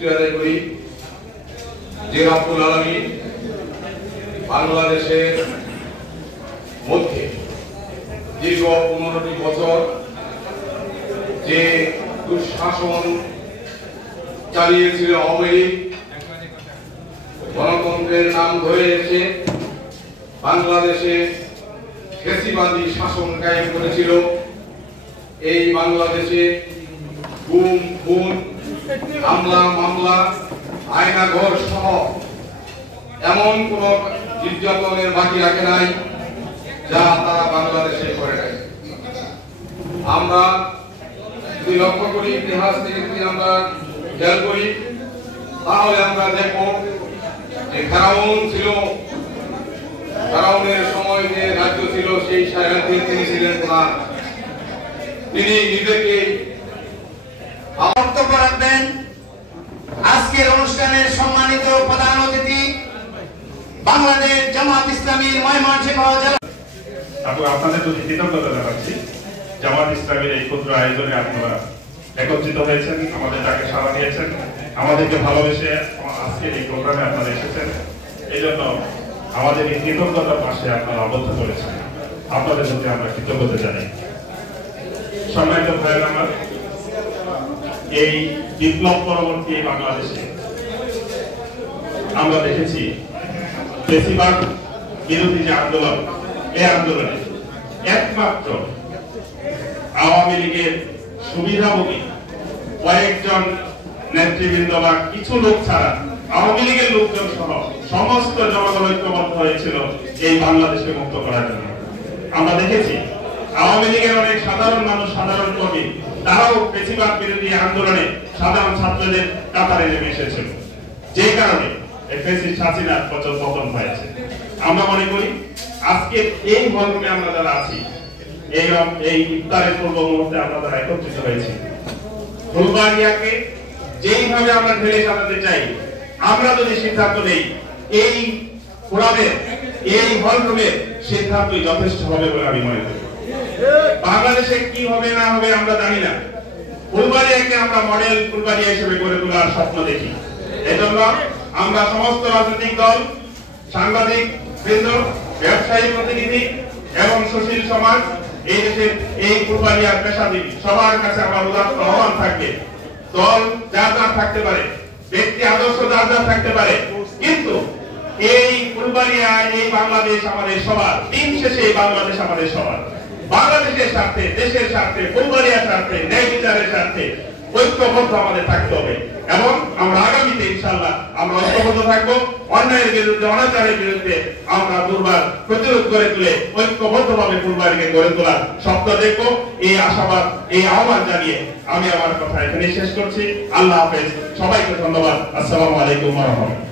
করি যে রব্বুল আলামিন বাংলাদেশের মধ্যে দীর্ঘ 15টি বছর যে দুঃশাসন চালিয়েছিল আওয়ামী লীগ, গণতন্ত্রের নাম ধরে এসে বাংলাদেশে ফ্যাসিবাদী শাসন কায়েম করেছিল। এই বাংলাদেশে গুম, খুন, হামলা, মামলা, আয়নাঘর সহ এমন কোন নির্যাতনের বাকি রাখে নাই যা তারা বাংলাদেশে করে নাই। আমরা যদি লক্ষ্য করি, ইতিহাস থেকে যদি আমরা খেয়াল করি, তাহলে আমরা দেখব যে ফেরাউনের সময় যে রাজ্য ছিল সেই রাজ্যে তিনি ছিলেন প্রধান। তিনি নিজেকে বক্তব্য রাখবেন আজকের অনুষ্ঠানের সম্মানিত প্রধান অতিথি বাংলাদেশ জামাত ইসলামীর ময়মনসিংহ জেলা। আপনাদের প্রতি কৃতজ্ঞতা জানাচ্ছি। জামাত ইসলামীর এই ক্ষুদ্র আয়োজনে আপনারা একত্রিত হয়েছেন, আমাদের ডাকে সাড়া দিয়েছেন, আমাদেরকে ভালোবেসে আজকের এই প্রোগ্রামে আপনারা এসেছেন। এই জন্য আমাদের এই কৃতজ্ঞতার পাশে আপনারা আবদ্ধ করেছেন, আপনাদের প্রতি আমরা কৃতজ্ঞতা জানাই। সম্মানিত ভাইয়েরা আমার, এই বিপ্লব পরবর্তী বাংলাদেশে আমরা দেখেছি ফ্যাসিবাদ বিরোধী যে আন্দোলন, এই আন্দোলনে একমাত্র আওয়ামী লীগের সুবিধাভোগী কয়েকজন নেতৃবৃন্দ বা কিছু লোক ছাড়া আওয়ামী লীগের লোকজন সহ সমস্ত জনগণ ঐক্যবদ্ধ হয়েছিল এই বাংলাদেশকে মুক্ত করার জন্য। আমরা দেখেছি আওয়ামী লীগের অনেক সাধারণ মানুষ, সাধারণ কর্মী, তারাও ফ্যাসিবাদ বিরোধী আন্দোলনে সাধারণ ছাত্রদের কাতারে নেমে এসেছিল, যে কারণে ফ্যাসিস্ট হাসিনার পতন হয়েছে। আমরা মনে করি আজকে এই হলরুমে আমরা যারা আছি, এই ইফতারের পূর্ব মুহূর্তে আমরা যারা একত্রিত হয়েছি, ফুলবাড়িয়াকে যেইভাবে আমরা ঢেলে সাজাতে চাই, আমরা যদি সিদ্ধান্ত নেই এই ফোরামের, এই হলরুমের সিদ্ধান্তই যথেষ্ট হবে বলে আমি মনে করি। বাংলাদেশে কি হবে না হবে আমরা জানি না, ফুলবাড়িয়াকে আমরা মডেল ফুলবাড়িয়া হিসেবে গড়ে তোলার স্বপ্ন দেখি। এজন্য আমরা সমস্ত রাজনৈতিক দল, সাংবাদিক বৃন্দ, ব্যবসায়ী প্রতিনিধি এবং সুশীল সমাজ, এই দেশের এই ফুলবাড়িয়ার পেশাজীবী সবার কাছে আমার উদাত্ত আহ্বান থাকবে, দল যার যার থাকতে পারে, ব্যক্তি আদর্শ যার যার থাকতে পারে, কিন্তু এই ফুলবাড়িয়া, এই বাংলাদেশ আমাদের সবার, দিন শেষে এই বাংলাদেশ আমাদের সবার। বাংলাদেশের স্বার্থে, দেশের স্বার্থে, ফুলবাড়িয়ার স্বার্থে, ন্যায় বিচারের স্বার্থে ঐক্যবদ্ধ আমাদের থাকতে হবে এবং আমরা আগামীতে ইনশাআল্লাহ আমরা ঐক্যবদ্ধ থাকবো। অন্যায়ের বিরুদ্ধে, অনাচারের বিরুদ্ধে আমরা দুর্বার প্রতিরোধ করে তুলে ঐক্যবদ্ধভাবে ফুলবাড়িকে গড়ে তোলার স্বপ্ন দেখবো। এই আশাবাদ, এই আহ্বান জানিয়ে আমি আমার কথা এখানে শেষ করছি। আল্লাহ হাফেজ, সবাইকে ধন্যবাদ। আসসালামু আলাইকুম ওয়া রাহমাতুল্লাহ।